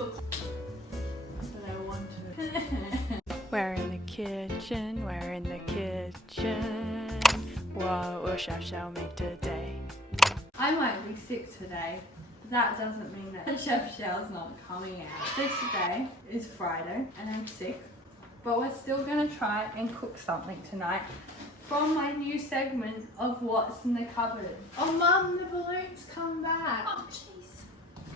But I want to. We're in the kitchen, we're in the kitchen. What shall we make today? I might be sick today, but that doesn't mean that Chef Shell's not coming out. So today is Friday and I'm sick, but we're still gonna try and cook something tonight from my new segment of what's in the cupboard. Oh Mum, the balloons come back. Oh jeez.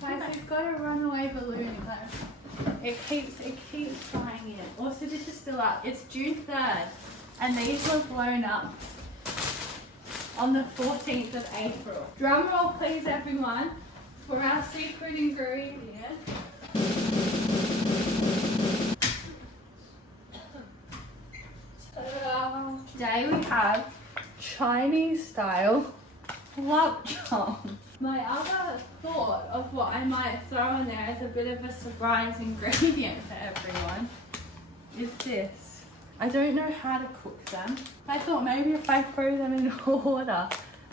Guys, we've got a runaway balloon though. It keeps flying in. Also, this is still up. It's June 3rd, and these were blown up on the 14th of April. Drum roll, please, everyone, for our secret ingredient. Today we have Chinese style lapchung. My other thought of what I might throw in there as a bit of a surprise ingredient for everyone is this. I don't know how to cook them. I thought maybe if I throw them in water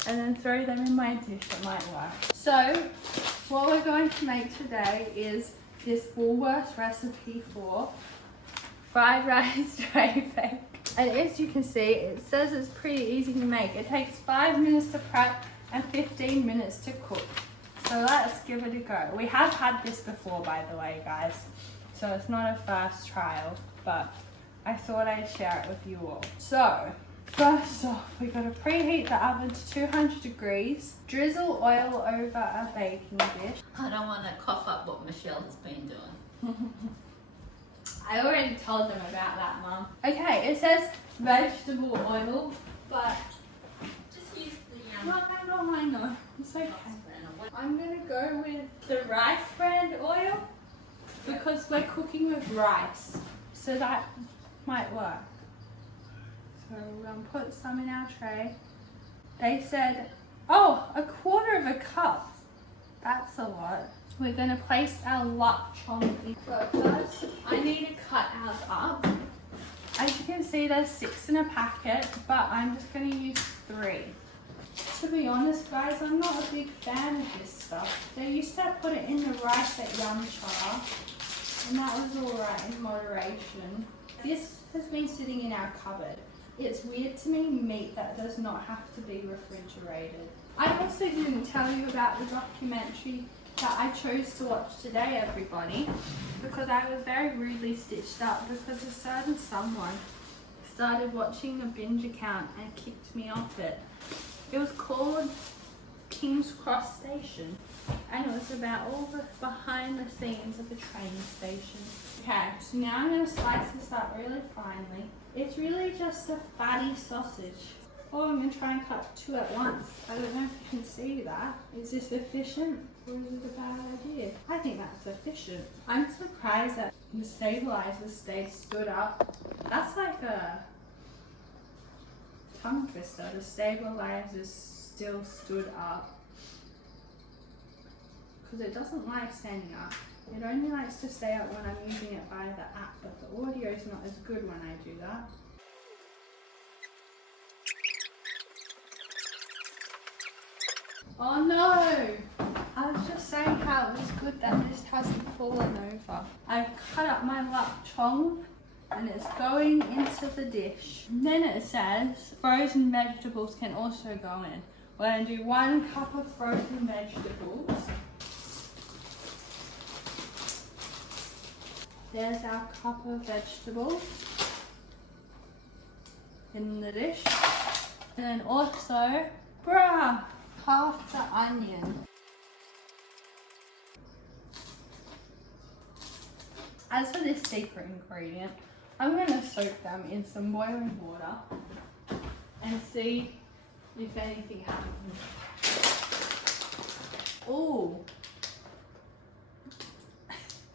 and then throw them in my dish, it might work. So what we're going to make today is this Woolworths recipe for fried rice tray bake. And as you can see, it says it's pretty easy to make. It takes 5 minutes to prep and 15 minutes to cook. So let's give it a go. We have had this before, by the way, guys. So it's not a first trial, but I thought I'd share it with you all. So, first off, we gotta preheat the oven to 200 degrees. Drizzle oil over a baking dish. I don't want to cough up what Michelle has been doing. I already told them about that, Mum. Okay, it says vegetable oil, but Just use the I know. It's okay. I'm gonna go with the rice brand oil because we're cooking with rice, so that might work. So we're gonna put some in our tray. They said, oh, 1/4 of a cup. That's a lot. We're gonna place our lapchung in. So first, I need to cut ours up. As you can see, there's 6 in a packet, but I'm just gonna use 3. To be honest, guys, I'm not a big fan of this stuff. They used to put it in the rice at Yum Cha, and that was alright in moderation. This has been sitting in our cupboard. It's weird to me, meat that does not have to be refrigerated. I also didn't tell you about the documentary that I chose to watch today, everybody, because I was very rudely stitched up because a certain someone started watching a binge account and kicked me off it. It was called King's Cross Station, and it was about all the behind the scenes of the train station. Okay, so now I'm going to slice this up really finely. It's really just a fatty sausage. Oh, I'm going to try and cut 2 at once. I don't know if you can see that. Is this efficient or is it a bad idea? I think that's efficient. I'm surprised that the stabilizer stayed stood up. That's like a tongue twister. The stabilizer still stood up because it doesn't like standing up. It only likes to stay up when I'm using it via the app, but the audio is not as good when I do that. Oh no! I was just saying how it was good that this hasn't fallen over. I've cut up my lapchung and it's going into the dish. And then it says frozen vegetables can also go in. We're going to do 1 cup of frozen vegetables. There's our cup of vegetables in the dish. And then also, half the onion. As for this secret ingredient, I'm going to soak them in some boiling water and see if anything happens. Ooh.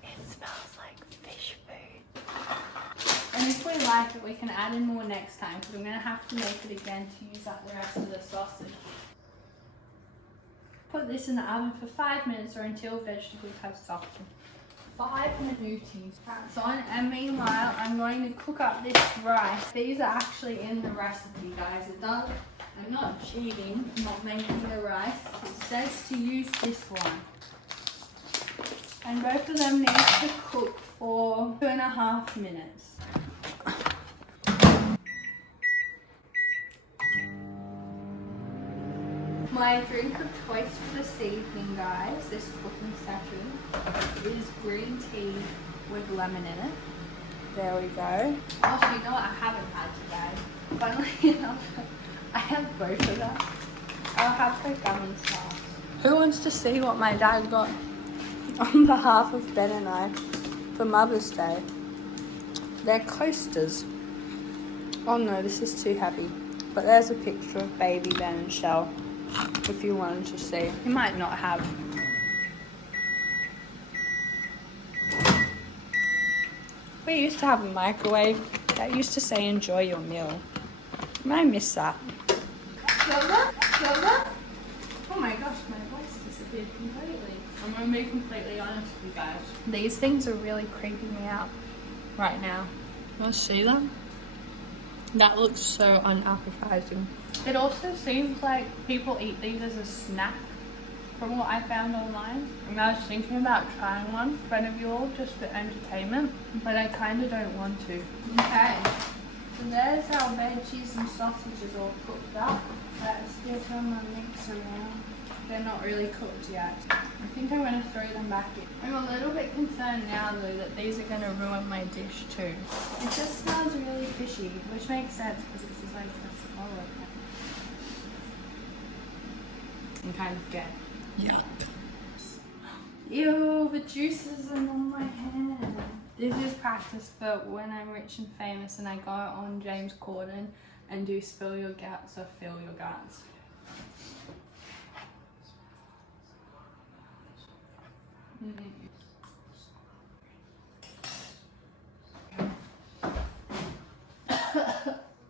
It smells like fish food. And if we like it, we can add in more next time because I'm going to have to make it again to use up the rest of the sausage. Put this in the oven for 5 minutes or until vegetables have softened. 5 minutes. That's on, and meanwhile I'm going to cook up this rice. These are actually in the recipe, guys. I'm not cheating, I'm not making the rice. It says to use this one. And both of them need to cook for 2.5 minutes. My drink of choice for this evening, guys, this cooking session, is green tea with lemon in it. There we go. Also, you know what I haven't had today? Funnily enough, I have both of them. I'll have the gummy stars. Who wants to see what my dad got on behalf of Ben and I for Mother's Day? They're coasters. Oh no, this is too heavy. But there's a picture of baby Ben and Shell if you wanted to see. You might not have. We used to have a microwave that used to say enjoy your meal. I miss that. Oh my gosh, my voice disappeared completely. I'm gonna be completely honest with you guys. These things are really creeping me out right now. You wanna see them? That looks so unappetizing. It also seems like people eat these as a snack from what I found online. And I was thinking about trying one in front of you all just for entertainment, but I kind of don't want to. Okay, so there's our veggies and sausages all cooked up. Let's get them and mix around. They're not really cooked yet. I think I'm going to throw them back in. I'm a little bit concerned now though that these are going to ruin my dish too. It just smells really fishy, which makes sense because it's just like a swallow. I'm kind of scared. Yuck. Ew, the juices are on my hand. This is practice for when I'm rich and famous and I go on James Corden and do spill your guts or fill your guts.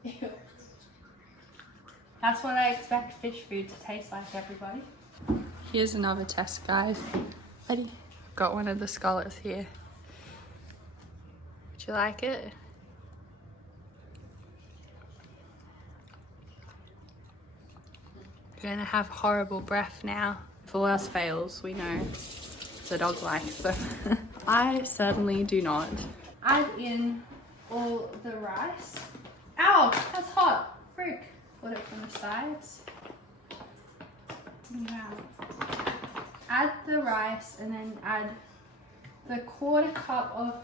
Ew. That's what I expect fish food to taste like, everybody. Here's another test, guys. Ready? Got one of the scallops here. Would you like it? You're gonna have horrible breath now. If all else fails, we know the dog likes them. I certainly do not. Add in all the rice. Ow, that's hot. Frick. Put it from the sides. Wow. Add the rice and then add the 1/4 cup of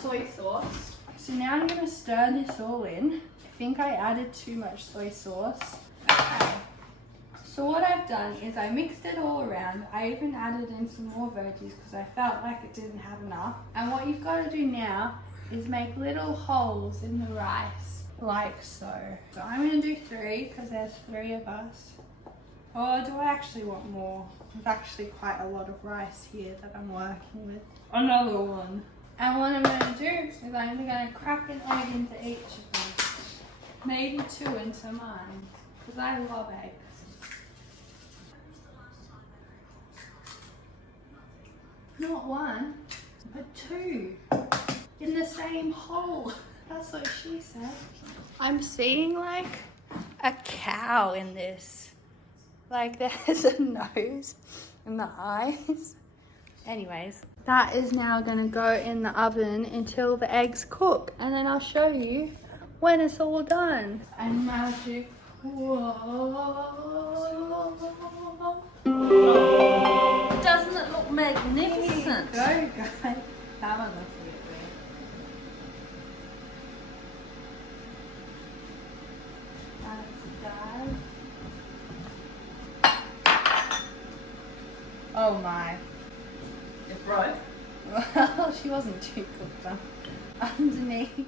soy sauce. So now I'm gonna stir this all in. I think I added too much soy sauce. Okay. So what I've done is I mixed it all around. I even added in some more veggies because I felt like it didn't have enough. And what you've got to do now is make little holes in the rice, like so. So I'm going to do 3 because there's 3 of us. Or do I actually want more? There's actually quite a lot of rice here that I'm working with. Another one. And what I'm going to do is I'm going to crack an egg into each of them. Maybe 2 into mine because I love eggs. Not 1, but 2 in the same hole. That's what she said. I'm seeing like a cow in this. Like there's a nose and the eyes. Anyways, that is now gonna go in the oven until the eggs cook. And then I'll show you when it's all done. And magic. Whoa. Doesn't it look magnificent? Go, guys. That one looks a bit weird. That's that. Oh my. It broke. Well, she wasn't too cooked up. Underneath.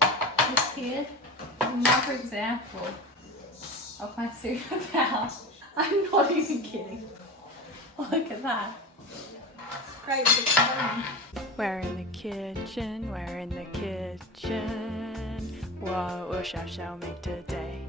This here is another example of my superpower. I'm not even kidding. Look at that. Great big bone. We're in the kitchen, we're in the kitchen. What will Xiao Xiao make today?